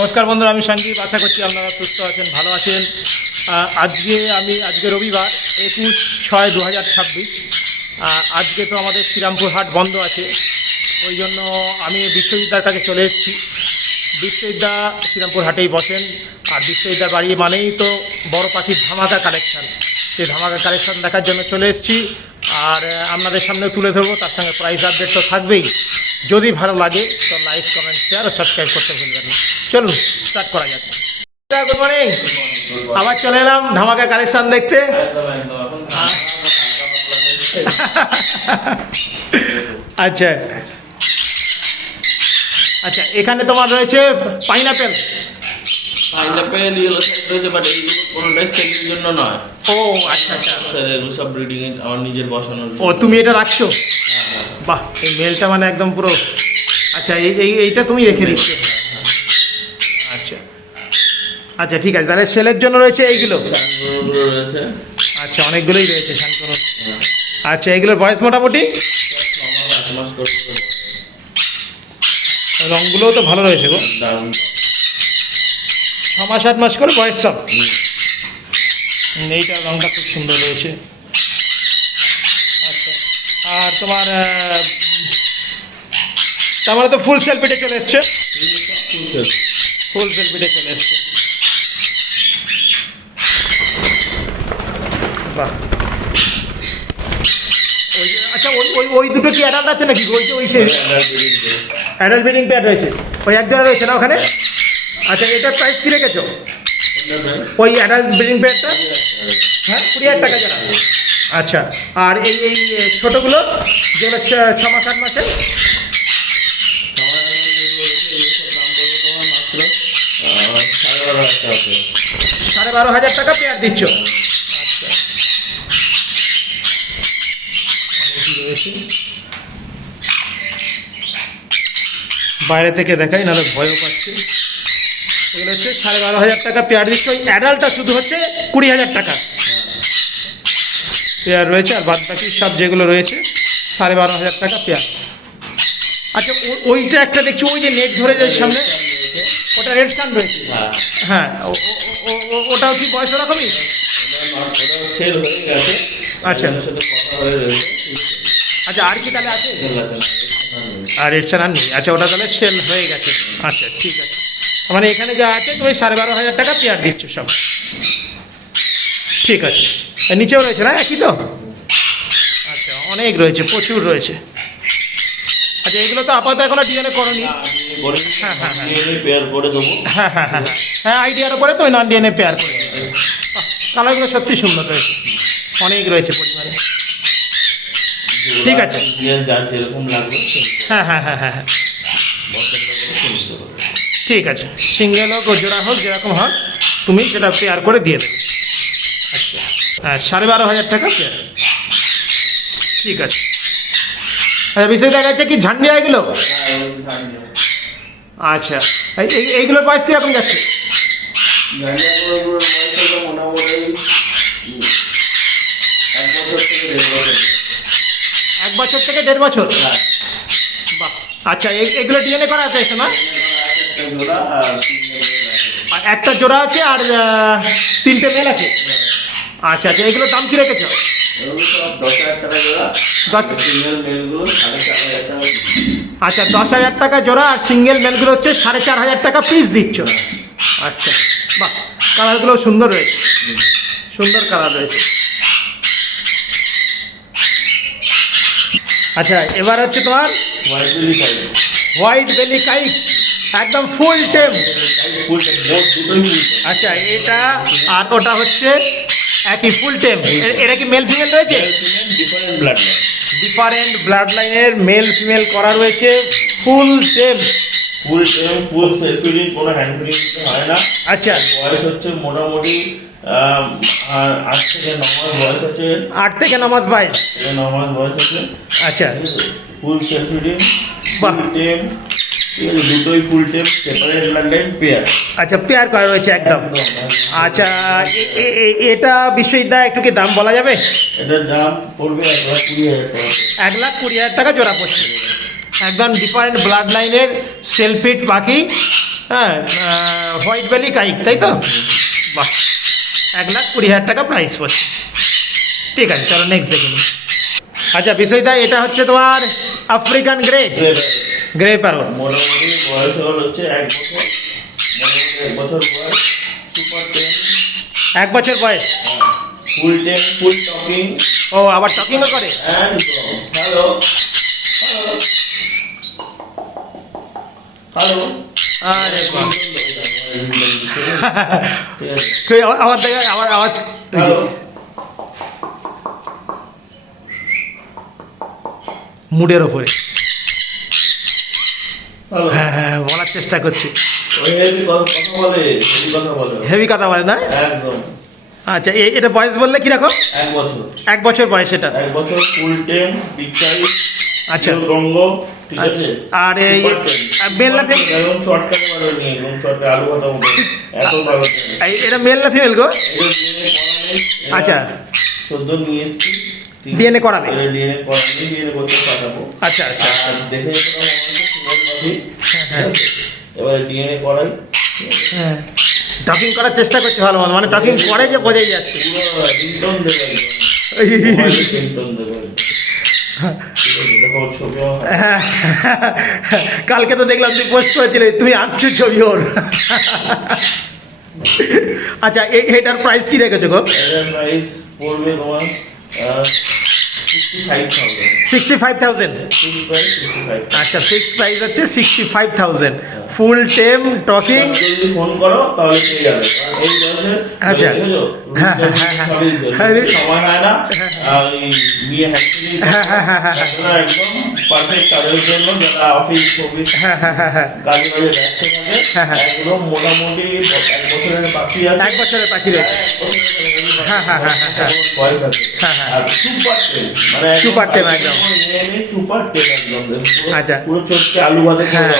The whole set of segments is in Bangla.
নমস্কার বন্ধুরা, আমি সঞ্জীব। আশা করছি আপনারা সুস্থ আছেন, ভালো আছেন। আজকে রবিবার 21/6/2026। আজকে তো আমাদের শ্রীরামপুর হাট বন্ধ আছে, ওই জন্য আমি বিশ্বজিৎদার কাছে চলে এসেছি। বিশ্বজিৎদা শ্রীরামপুর হাটেই বসেন, আর বিশ্বজিৎদার বাড়ি মানেই তো বড় পাখির ধামাকা কালেকশান। সেই ধামাকা কালেকশান দেখার জন্য চলে এসেছি, আর আপনাদের সামনে তুলে ধরবো। তার সঙ্গে প্রাইস আপডেট তো থাকবেই। যদি ভালো লাগে তো লাইক, কমেন্ট, শেয়ার ও সাবস্ক্রাইব করতে ভুলবেন না। চলুন স্টার্ট করা যাক। গুড মর্নিং, আবার চলে এলাম ধামাকা কালেকশন দেখতে। আচ্ছা আচ্ছা, এখানে তোমার রয়েছে পাইনাপেল। পাইনাপেল ইয়েলো সাইজ রয়েছে, বাট এইগুলো কোনোটাই সেলের জন্য নয়। ও আচ্ছা আচ্ছা, স্যার এগুলো সব ব্রিডিং এর আমার নিজের বসানোর জন্য। ও তুমি এটা রাখছো? বাহ, এই মেলটা মানে একদম পুরো। আচ্ছা, এইটা তুমি রেখে দিচ্ছ। আচ্ছা আচ্ছা, ঠিক আছে, তাহলে সেলের জন্য রয়েছে এইগুলো। শানগুলো রয়েছে। আচ্ছা, অনেকগুলোই রয়েছে শানকোনো। আচ্ছা, এইগুলোর বয়স মোটামুটি 6 মাস করে রঙগুলোও তো ভালো রয়েছে গো। দারুণ। 6 মাস 8 মাস করে বয়স সব। এইটার রঙটা খুব সুন্দর রয়েছে। আচ্ছা, আর তোমার তার মানে তো ফুল সেলফিটে চলে এসছে। ফুল সেলফিটে চলে এসছে, বাহ। ওই আচ্ছা, ওই দুটো কি অ্যাডাল্ট আছে নাকি? ওই সেই অ্যাডাল্ট ব্রিডিং প্যাড রয়েছে, ওই এক জোড়া রয়েছে না ওখানে? আচ্ছা, এটার প্রাইস কী রেখেছো? ওই অ্যাডাল্ট ব্রিডিং প্যাডটা? হ্যাঁ, 20,000 টাকা জোড়া। আচ্ছা, আর এই ছোটোগুলো যেগুলো 6 মাস 8 মাসে? 12,500 টাকা পেয়ার দিচ্ছ। আচ্ছা, বাইরে থেকে দেখাই, নাহলে ভয়ও পাচ্ছে। এগুলো হচ্ছে 12,500 টাকা পেয়ার দিচ্ছ। ওই অ্যাডাল্টটা শুধু হচ্ছে 20,000 টাকা পেয়ার রয়েছে, আর বাদ বাকি সব যেগুলো রয়েছে 12,500 টাকা পেয়ার। আচ্ছা, ওইটা একটা দেখছি, ওই যে নেট ধরে যায় সামনে, ওটা রেড সান রয়েছে। হ্যাঁ, ওটাও কি বয়স ওরকমই? আচ্ছা আচ্ছা, আর কি তাহলে আছে? আর রেড সান আর নেই। আচ্ছা, ওটা তাহলে সেল হয়ে গেছে। আচ্ছা, ঠিক আছে, মানে এখানে যা আছে তুমি 12,500 টাকা পেয়ার দিচ্ছ সব। ঠিক আছে, নিচেও রয়েছে না একই তো? আচ্ছা, অনেক রয়েছে, প্রচুর রয়েছে। আচ্ছা, এগুলো তো আপাতত এখনো ডিএনএ করনি। হ্যাঁ হ্যাঁ হ্যাঁ হ্যাঁ হ্যাঁ হ্যাঁ হ্যাঁ, আইডিয়ার উপরে তো নন ডিএনএ পেয়ার করে। কালারগুলো সত্যি সুন্দর রয়েছে, অনেক রয়েছে পরিমাণে। ঠিক আছে, হ্যাঁ হ্যাঁ হ্যাঁ হ্যাঁ হ্যাঁ, ঠিক আছে। সিঙ্গেল হোক ও জোড়া হোক, যেরকম হোক তুমি সেটা পেয়ার করে দিয়ে দেবে। আচ্ছা, হ্যাঁ, 12,500 টাকা পেয়ার। ঠিক আছে। আচ্ছা, বিষয় দেখা যাচ্ছে কি ঝান্ডিয়া এগুলো? আচ্ছা, এইগুলোর বয়স কীরকম যাচ্ছে? 1 বছর থেকে 1.5 বছর। বাহ। আচ্ছা, এগুলো ডিএনএ করা আছে না? আর একটা জোড়া আছে, আর 3টে মেল আছে। আচ্ছা আচ্ছা, এগুলোর দাম কী রেখেছ? 10,000 টাকা জোড়া, আর সিঙ্গেল মেলগুলো হচ্ছে 4,500 টাকা পিস দিচ্ছ। আচ্ছা, বাহ, কালারগুলো সুন্দর রয়েছে, সুন্দর কালার রয়েছে। আচ্ছা, এবার হচ্ছে তোমার হোয়াইট বেলি কাইট, একদম ফুল টেম। আচ্ছা, এটা আর ওটা হচ্ছে একই ফুল টেম। এটা কি মেল ফিমেল রয়েছে? ডিফারেন্ট ব্লাড লাইনের মেল ফিমেল করা রয়েছে, ফুল টেম। ফুল ফিডিং, কোনো হ্যান্ড ফিডিং হয় না। আচ্ছা, বয়স হচ্ছে মোটামুটি 8 থেকে 9 মাস বয়স আছে। 8 থেকে 9 মাস বয়স। 9 মাস বয়স আছে। আচ্ছা, ফুল সেলফ ফিডিং, বাহ, টেম, দুটোই ফুল টেম, সেপারেট ব্লাড লাইন পেয়ার। আচ্ছা, পেয়ার করা রয়েছে একদম। আচ্ছা, এটা বিশ্বজিৎদা একটু কি দাম বলা যাবে? এটার দাম পড়বে 1,20,000 টাকা। 1,20,000 টাকা জোড়া পড়ছে। একদম ডিফারেন্ট ব্লাড লাইনের সেলফিট পাখি, হ্যাঁ, হোয়াইট ভ্যালি কাইক, তাই তো? বাহ, 1,20,000 টাকা প্রাইস পড়ছে। ঠিক আছে, চলো নেক্সট দেখে নিই। আচ্ছা বিষয়টা, এটা হচ্ছে তোমার আফ্রিকান গ্রে, গ্রে প্যারট। মোটামুটি বয়স ওর হচ্ছে 1 বছর, মোটামুটি 1 বছর বয়স, সুপার টেম, 1 বছর বয়স। ফুল টেম, ফুল টকিং। ও, আবার টকিংও করে? একদম। Hello hello hello. আরে বাহ, ঠিক আছে। কই আবার দেখে, আবার আওয়াজ। হ্যালো। মুডের ওপরে। হ্যালো। হ্যাঁ হ্যাঁ, বলার চেষ্টা করছি। ওই হেভি কথা বলে, হেভি কথা বলে। হেভি কথা বলে না? একদম। আচ্ছা, এটা বয়স বললে কিরকম? 1 বছর। 1 বছর বয়স এটা। 1 বছর, ফুল টেম, বিগ সাইজ। আচ্ছা। রঙ্গ, ঠিক আছে। আর এই Super টেম। মেল না Super টেম, একদম শর্টকাটে পারবে নিয়ে, একদম শর্টকাটে আলু ভাতা মতো। এত ভালো টেম। এটা মেল না ফিমেল গো? এটা DNA করা নেই। এটা আচ্ছা। সদ্য নিয়ে এসেছি। ঠিক আছে? DNA করাবে? এটা DNA করা নেই, DNA করতে পাঠাবো। আচ্ছা আচ্ছা। আর দেখে যেটা মনে হচ্ছে ফিমেল পাখি। এবারে DNA করাই। হ্যাঁ, টকিং করার চেষ্টা করছি ভালো মতো, মানে টকিং করে যে বোঝাই যাচ্ছে। পুরো রিংটোন দেবে একদম। মোবাইলে রিংটোন দেবে একদম। ঠিক আছে, দেখো ওর ছবি আমার হাতে। হ্যাঁ, কালকে তো দেখলাম তুই পোস্ট করেছিলে, তুমি আঁকছো ছবি ওর। আচ্ছা, এটার প্রাইস কি রেখেছো গো? এটার প্রাইস পড়বে তোমার 65,000। 65,000? Fix price 65,000। আচ্ছা, ফিক্সড প্রাইস হচ্ছে 65,000। ফুল টেম টকিং। যদি ফোন করো তাহলে পেয়ে যাবে, কারণ এই বয়সে আচ্ছা। দেখেছো, হ্যাঁ, হ্যাঁ, হ্যাঁ, হ্যাঁ। সবই দিতে হ্যাঁ, হবে। সময় হয় না, আর ওই বিয়ে হ্যান্ডেলিং একদম পারফেক্ট তাদের জন্য, যারা অফিস হ্যাঁ হ্যাঁ হ্যাঁ হ্যাঁ, কাজে বাজে ব্যস্ত থাকে, হ্যাঁ, হ্যাঁ। একদম মোটামুটি 1 বছরের পাখি আছে। 1 বছরের পাখি রয়েছে। হ্যাঁ, হ্যাঁ, হ্যাঁ, হ্যাঁ, হ্যাঁ। বয়স আছে। হ্যাঁ, হ্যাঁ। আর সুপার টেম, মানে Super tame একদম। সুপার টেম একদম। পুরো- আচ্ছা। পুরো চোখকে আলু ভাতে হ্যাঁ।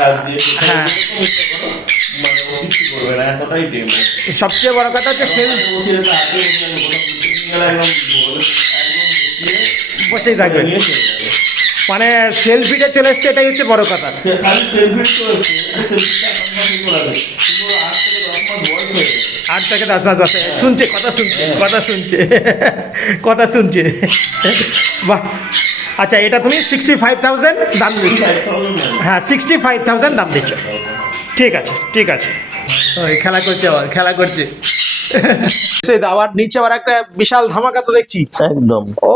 হাত দিয়ে হ্যাঁ। মানে ও কিছু করবে না, এতটাই টেম। সবচেয়ে বড় কথা হচ্ছে সেল বসেই থাকবে, মানে সেলফিটা চলে এসছে, এটাই হচ্ছে বড় কথা। আট 8 থেকে 10 মাস আছে, শুনছে কথা, শুনছে কথা, শুনছে কথা, শুনছে। বাহ। আচ্ছা, এটা তুমি 65,000 দাম দিচ্ছ? হ্যাঁ, 65,000 দাম দিচ্ছ। ঠিক আছে ঠিক আছে। ওই খেলা করছে, আবার খেলা করছে। সেই আবার নিচে আবার একটা বিশাল ধামাকা তো দেখছি। একদম। ও,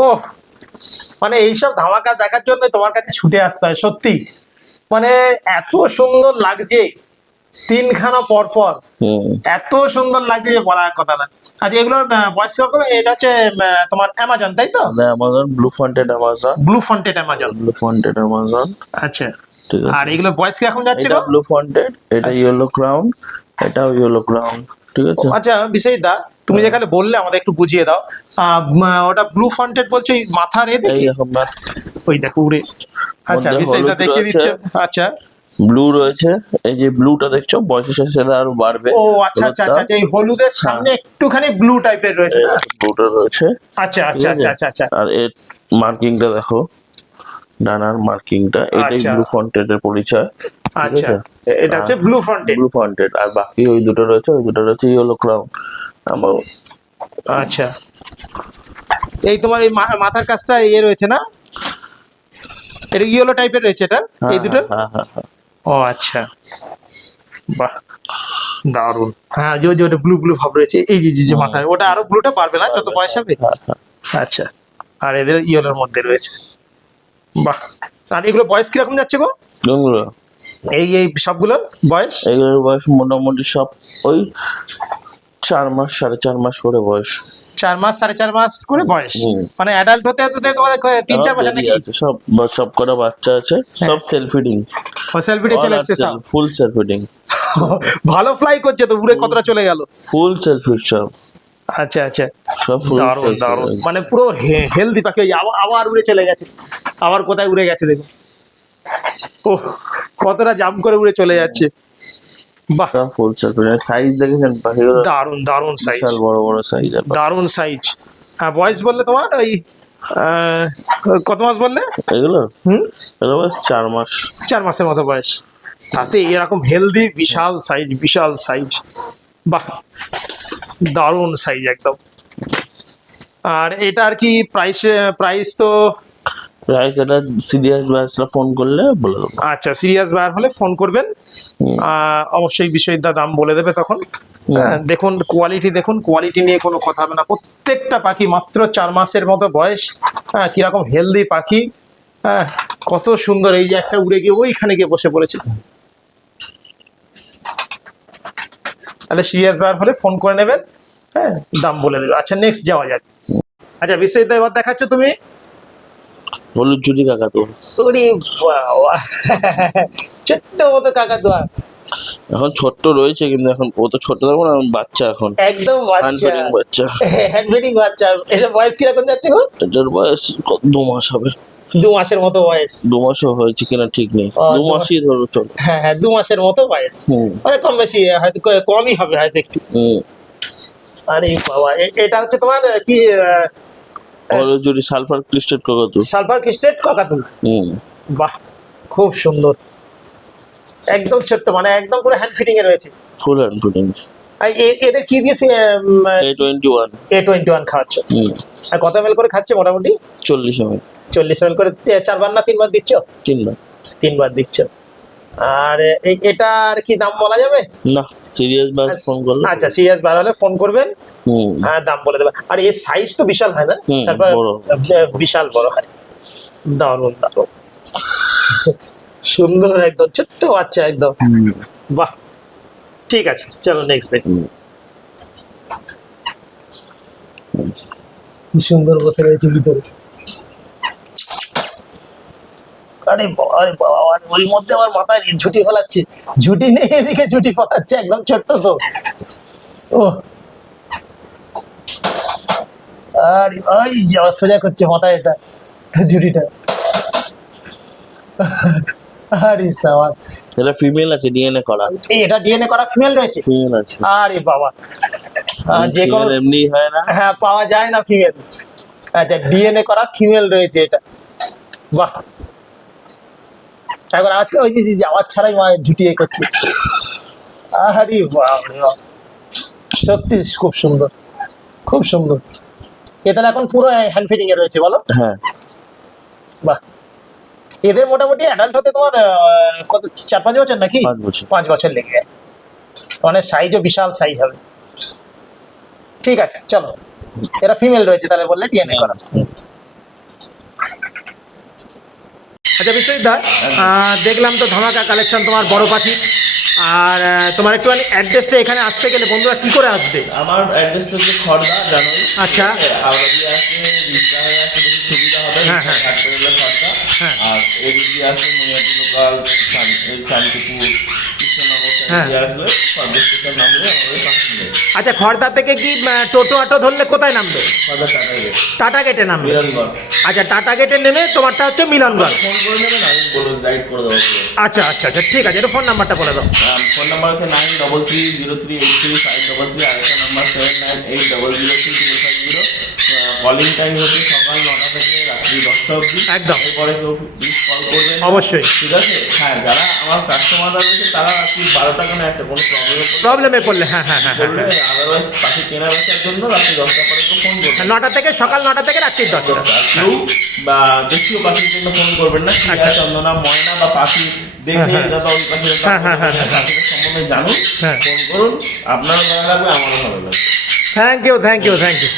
মানে এইসব ধামাকা দেখার জন্য তোমার কাছে ছুটে আসতে হয় সত্যি। মানে এত সুন্দর লাগছে 3খানা পর পর, এত সুন্দর লাগছে যে বলার কথা না। আচ্ছা, এগুলোর বয়স কিরকম? এটা হচ্ছে তোমার অ্যামাজন, তাই তো? Amazon, blue fonted Amazon. Blue fonted Amazon. Blue fonted Amazon. আচ্ছা। ঠিক আছে। আর এগুলোর বয়স কি এখন যাচ্ছে এটা গো? ব্লু ফন্টেড, এটা ইয়েলো ক্রাউন, এটাও ইয়েলো ক্রাউন। ঠিক আছে। আচ্ছা বিশ্বজিৎ দা, তুমি যেখানে বললে আমাদের একটু বুঝিয়ে দাও। ওটা ব্লু ফন্টেড বলছো, এই মাথার এ এই দেখি, দেখো ম্যাম, ওই দেখো উড়ে। আচ্ছা, মধ্যে বিশ্বজিৎ দা হলুদ দেখিয়ে রয়েছে। দিচ্ছে। আচ্ছা। ব্লু রয়েছে, এই যে ব্লুটা দেখছো, বয়সের সাথে সাথে আরো বাড়বে। ও আচ্ছা আচ্ছা আচ্ছা, এই হলুদের সামনে একটুখানি ব্লু টাইপের রয়েছে না? ব্লুটা রয়েছে। আচ্ছা ঠিক আচ্ছা আছে? আচ্ছা আচ্ছা আচ্ছা। আর এর মার্কিংটা দেখো, ডানার মার্কিংটা, এটাই আচ্ছা। ব্লু ফন্টেড এর পরিচয়। ঠিক আচ্ছা, আছে? এটা হচ্ছে ব্লু ফন্টেড। ব্লু ফন্টেড, আর বাকি ওই দুটো রয়েছে, ওই দুটো রয়েছে ইয়েলো ক্রাউন। আমার আচ্ছা, এই তোমার এই মাথার কাছটা ইয়ে রয়েছে না, এটা ইয়েলো টাইপের রয়েছে এটা, এই দুটো। হ্যাঁ হ্যাঁ হ্যাঁ। ও আচ্ছা, বাহ, দারুন। হ্যাঁ, যে ওটা ব্লু ব্লু ভাব রয়েছে, এই যে যে মাথায়, ওটা আরো ব্লুটা পারবে না যত বয়স হবে। হ্যাঁ, হ্যাঁ। আচ্ছা, আর এদের ইয়েলোর মধ্যে রয়েছে। বাহ। আর এগুলো বয়স কিরকম যাচ্ছে গো? কোনগুলো? এই এই সবগুলোর বয়স? এগুলোর বয়স মোটামুটি সব ওই 4 মাস 4.5 মাস করে বয়স। 4 মাস 4.5 মাস করে বয়স। হুম। মানে অ্যাডাল্ট হতে হতে তোমাদের 3-4 বছর নাকি? আছে, সব কটা বাচ্চা আছে, সব সেলফ ফিডিং। ও সেলফিটে চলে এসছে সব? ফুল সেলফ ফিডিং। ভালো ফ্লাই করছে তো, উড়ে কতটা চলে গেল। ফুল সেলফ ফিড সব। আচ্ছা আচ্ছা, সব ফুল দারুণ দারুণ, মানে পুরো হেলদি পাখি। ওই আবার উড়ে চলে গেছে, আবার কোথায় উড়ে গেছে দেখো। ও, কতটা জাম্প করে উড়ে চলে যাচ্ছে। বাহ, সব ফুল সেলফ ফিডিং। সাইজ দেখেছেন পাখিগুলো? দারুণ দারুণ সাইজ, বিশাল বড় বড় সাইজ। দারুণ সাইজ। হ্যাঁ, বয়স বললে তোমার ওই কত মাস বললে? এগুলো হুম, এগুলো বয়স 4 মাস। 4 মাসের মতো বয়স। তাতে এরকম হেলদি, বিশাল সাইজ, বাহ দারুণ সাইজ একদম। আর এটার কি প্রাইস তো? প্রাইস এটা সিরিয়াস ব্যাচটা ফোন করলে বলে দেবো। আচ্ছা, সিরিয়াস বায়ার হলে ফোন করবেন, অবশ্যই বিশ্বজিৎ দাম বলে দেবে তখন। হ্যাঁ, দেখুন কোয়ালিটি নিয়ে কোনো কথা হবে না। প্রত্যেকটা পাখি মাত্র 4 মাসের মতো বয়স। হ্যাঁ, কিরকম হেলদি পাখি, হ্যাঁ কত সুন্দর। এই যে একটা উড়ে গিয়ে ওইখানে গিয়ে বসে পড়েছে। তাহলে সিরিয়াস বায়ার হলে ফোন করে নেবেন, হ্যাঁ দাম বলে দেবে। আচ্ছা, নেক্সট যাওয়া যাক। আচ্ছা বিশ্বজিৎ দা, এবার দেখাচ্ছ তুমি হলুদ চুরি কাকাতুয়া। ওরে বাবা, ছোট্ট মতো কাকাতুয়া। এখন ছোট্ট রয়েছে, কিন্তু এখন ও তো ছোট থাকবো না, এখন বাচ্চা, এখন একদম বাচ্চা, Hand-feeding বাচ্চা। হ্যান্ড ফিডিং বাচ্চা। এটা বয়স কিরকম যাচ্ছে গো? এটার বয়স 2 মাস হবে। 2 মাসের মতো বয়স। 2 মাসও হয়েছে কিনা ঠিক নেই, ও, 2 দু মাস। মাসই ধরো চলো। হ্যাঁ, 2 মাসের মতো বয়স। মানে কম বেশি, হয়তো কমই হবে হয়তো একটু। আরে বাবা, এটা হচ্ছে তোমার কি হলুদ চুরি সালফার ক্রিস্টেড কাকাতুয়া। সালফার ক্রিস্টেড কাকাতুয়া। বাহ, খুব সুন্দর, একদম ছোট্ট, মানে একদম পুরো হ্যান্ড ফিটিং এ রয়েছে। Full hand fitting. আর এদের কি দিয়ে A21। A21 খাওয়াচ্ছ? আর কত ml করে খাচ্ছে মোটামুটি? 40 ml। 40 ml করে 4 বার না 3 বার দিচ্ছ? 3 বার। 3 বার দিচ্ছ। আর এটার কি দাম বলা যাবে? না, সিরিয়াস বাস ফোন করলে। আচ্ছা, সিরিয়াস বার হলে ফোন করবেন, হ্যাঁ দাম বলে দেবে। আর এর সাইজ তো বিশাল হয় না? বড়। বিশাল বড় হয়। দারুণ দারুণ, সুন্দর, একদম ছোট্ট বাচ্চা একদম। বাহ, ঠিক আছে, চলো নেক্সট দেখি। কি সুন্দর বসে রয়েছে ভিতরে। আরে বাবা, আরে বাবা, ওই মধ্যে আমার মাথায় ঝুটি ফলাচ্ছে। ঝুটি নেই, এদিকে ঝুটি ফলাচ্ছে, একদম ছোট্ট তো। ও আরে ওই যাওয়া সোজা করছে মাথায় এটা ঝুটিটা। আরে সাওয়ার, এটা ফিমেল আছে, ডিএনএ করা। এটা ডিএনএ করা ফিমেল রয়েছে? ফিমেল আছে। আরে বাবা, যে কোনো এমনি হয় না। হ্যাঁ, পাওয়া যায় না ফিমেল। আচ্ছা, ডিএনএ করা ফিমেল রয়েছে এটা। বাহ, এখন আজকে ওই যে আওয়াজ ছাড়াই ঝুটিয়ে করছে। আরে বাহ, সত্যি খুব সুন্দর, খুব সুন্দর। এটা এখন পুরো হ্যান্ড ফিডিং এ রয়েছে বলো? হ্যাঁ। বাহ, এদের মোটামুটি অ্যাডাল্ট হতে তোমার কত 4-5 বছর নাকি? 5 বছর। 5 বছর লেগে যায়। মানে সাইজও বিশাল সাইজ হবে। ঠিক আছে, চলো। এরা ফিমেল রয়েছে তাহলে বললে ডিএনএ করা। আচ্ছা বিশ্বজিৎ দা, দেখলাম তো ধামাকা কালেকশন তোমার বড় পাখি। আর তোমার একটুখানি অ্যাড্রেসটা, এখানে আসতে গেলে বন্ধুরা কি করে আসবে? আমার অ্যাড্রেস হচ্ছে খড়দা, জানুই। আচ্ছা। হাওড়া দিয়ে আসলে রিক্সা হয়ে আসলে বেশি সুবিধা হবে। হ্যাঁ, হ্যাঁ। খড়দা। হ্যাঁ। আর এদিক দিয়ে আসলে নৈহাটি লোকাল, শান্তিপুর, কৃষ্ণনগর হ্যাঁ। দিয়ে আসলে খড়দা স্টেশন নামলে আমাদের পাশে মিলে। আচ্ছা, খড়দা থেকে কি টোটো অটো ধরলে কোথায় নামবে? খড়দা টাটা গেট, টাটা গেটে নামবে? মিলনগড়। আচ্ছা, টাটা গেটে নেমে তোমারটা হচ্ছে মিলনগড়। ফোন করে নেবেন, আমি বলবো গাইড করে দেবো পুরো। আচ্ছা আচ্ছা আচ্ছা, ঠিক আছে, এটা ফোন নাম্বারটা বলে দাও। ফোন নাম্বার হচ্ছে 9330383533। আর একটা নাম্বার 7980033550। কলিং টাইম হচ্ছে সকাল 9টা থেকে রাত্রি 10টা অবধি। একদম। এরপরে কেউ প্লিজ কল করবেন। অবশ্যই। ঠিক আছে। হ্যাঁ, যারা আমার কাস্টমাররা রয়েছে তারা রাত্রি 12টা কেন একটা কোনো প্রবলেমে পড়লে, হ্যাঁ হ্যাঁ হ্যাঁ করলে, আদারওয়াইজ পাখি কেনা বেচার জন্য রাত্রি 10টা পরে কেউ ফোন করবেন। 9টা থেকে, সকাল 9টা থেকে রাত্রি 10টা। কেউ বা দেশীয় পাখির জন্য ফোন করবেন না। শিয়া, চন্দনা, ময়না বা পাখি দেখে দাদা ওই পাখির পাখির সম্বন্ধে জানুন। হ্যাঁ। ফোন করুন, আপনারও ভালো লাগবে, আমারও ভালো লাগবে। Thank you, thank you, thank you.